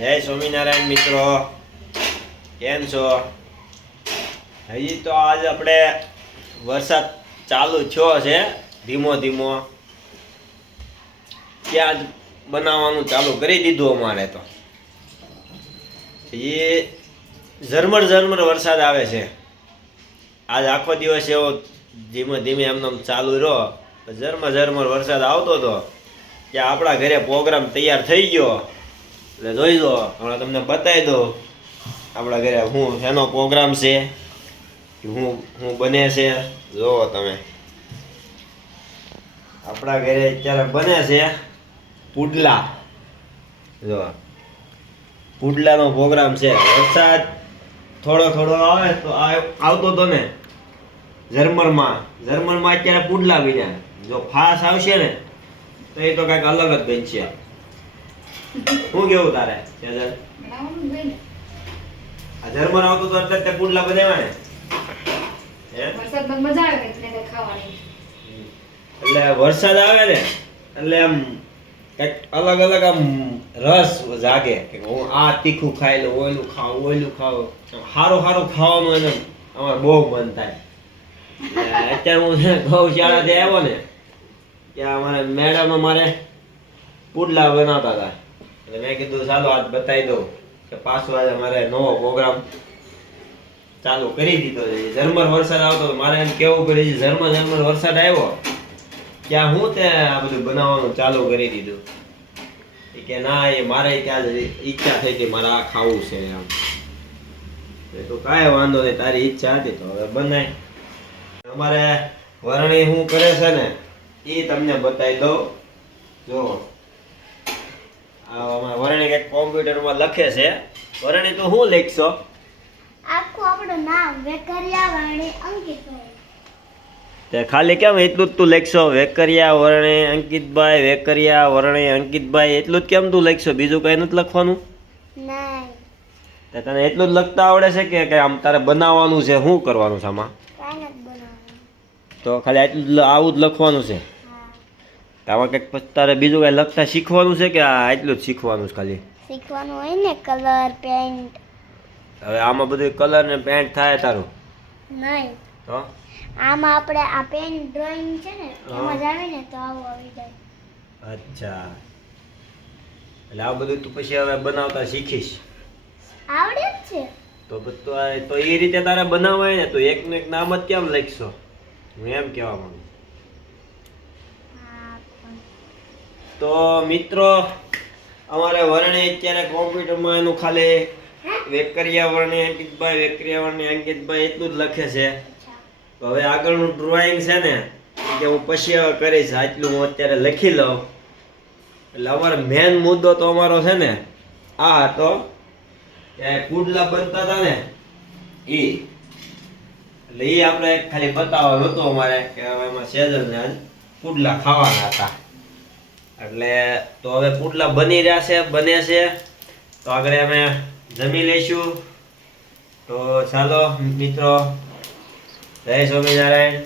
જય સ્વામિનારાયણ મિત્રો, કેમ છો? હજી તો આજ આપણે વરસાદ ચાલુ થયો છે ધીમો ધીમો. ત્યાં જ બનાવવાનું ચાલુ કરી દીધું અમારે તો. એ ઝરમર ઝરમર વરસાદ આવે છે. આજ આખો દિવસ એવો ધીમે ધીમે એમને ચાલુ રહ્યો. ઝરમર ઝરમર વરસાદ આવતો હતો કે આપણા ઘરે પ્રોગ્રામ તૈયાર થઈ ગયો. એટલે જોઈ દો, હમણાં તમને બતાવી દો આપણા ઘરે હું એનો પ્રોગ્રામ છે, હું બને છે. જુઓ તમે, આપણા ઘરે અત્યારે બને છે પુડલા. જો પુડલાનો પ્રોગ્રામ છે. વરસાદ થોડો થોડો આવે તો આવતો હતો ને ઝરમરમાં અત્યારે પુડલા બન્યા. જો ફાસ આવશે ને તો એ તો કઈક અલગ જ બનશે. શું કેવું તારે? આ ઝરમર આવતો તો એટલે તે પુડલા બનાવ્યા ને. વરસાદમાં મજા આવે એટલે ખાવાની. એટલે વરસાદ આવે ને એટલે આમ કઈક અલગ અલગ આમ રસ જાગે કે હું આ તીખું ખાઈ લઉં, ઓયલું ખાવું. સારું ખાવાનું એને અમારે બહુ મન થાય. અત્યારે હું ગૌશાળાથી આવ્યો ને ત્યાં અમારે મેડમ અમારે પુડલા બનાવતા હતા. એટલે મેં કીધું ચાલો આજ બતાવી દઉં કે પાછો આજે અમારે નવો પ્રોગ્રામ ચાલુ કરી દીધો છે. ઝરમર વરસાદ આવતો તો મારે એમ કેવું પડ્યું, ઝરમર વરસાદ આવ્યો ત્યાં હું તે આ બધું બનાવવાનું ચાલુ કરી દીધું. કે ના, એ મારે ત્યાં ઈચ્છા થઈ હતી, મારે આ ખાવું છે એમ. તો કાંઈ વાંધો નહીં, તારી ઈચ્છા હતી તો હવે બનાય. અમારે વરણી શું કરે છે ને એ તમને બતાવી દઉં. જો વરણી કંઈક કોમ્પ્યુટરમાં લખે છે. વરણી તો શું લખશો? આખું આપણું નામ વેકરિયા વાણી અંકિતભાઈ. તે ખાલી કેમ એટલું જ તું લખશો? વેકરિયા વર્ણે અંકિતભાઈ, વેકરિયા વર્ણે અંકિતભાઈ, એટલું જ કેમ તું લખશો? બીજું કઈ નથી લખવાનું? નહીં. તે તને એટલું જ લખતા આવડે છે કે આમ તારે બનાવવાનું છે? શું કરવાનું છે આમાં? કાંઈ નથી બનાવવાનું. તો ખાલી આટલું આવું જ લખવાનું છે? હા. આમાં કંઈક પછી તારે બીજું કઈ લખતા શીખવાનું છે કે આ એટલું જ શીખવાનું છે ખાલી? શીખવાનું હોય ને, કલર પેન્ટ. હવે આમાં બધું કલર ને પેન્ટ થાય તારું? નહીં. તો આમાં આપણે આ પેન ડ્રોઈંગ છે ને એમાં જ આવે ને તો આવું આવી જાય. અચ્છા, એટલે આ બધું તું પછી હવે બનાવતા શીખીશ? આવડે જ છે. તો એ રીતે તારે બનાવાય ને. તો એકનું એક નામ જ કેમ લખશો? હું એમ કહેવા માંગુ. હા પણ તો મિત્રો, અમારે વર્ણે અત્યારે કોમ્પ્યુટરમાં એનું ખાલી વેકરિયા વર્ણે અંકિતભાઈ એટલું જ લખે છે. તો હવે આગળનું ડ્રોઈંગ છે ને કે હું પછી હવે કરીશ. આટલું હું અત્યારે લખી લઉં. એટલે અમારો મેન મુદ્દો તો અમારો છે ને આ હતો કે પુડલા બનતા હતા ને એટલે એ આપણે ખાલી બતાવવાનું હતું અમારે કે હવે એમાં સેજલને આજ પુડલા ખાવાના હતા. એટલે તો હવે પુડલા બની રહ્યા છે, બને છે. તો આગળ અમે જમી લઈશું. તો ચાલો મિત્રો, જય સ્વામિનારાયણ.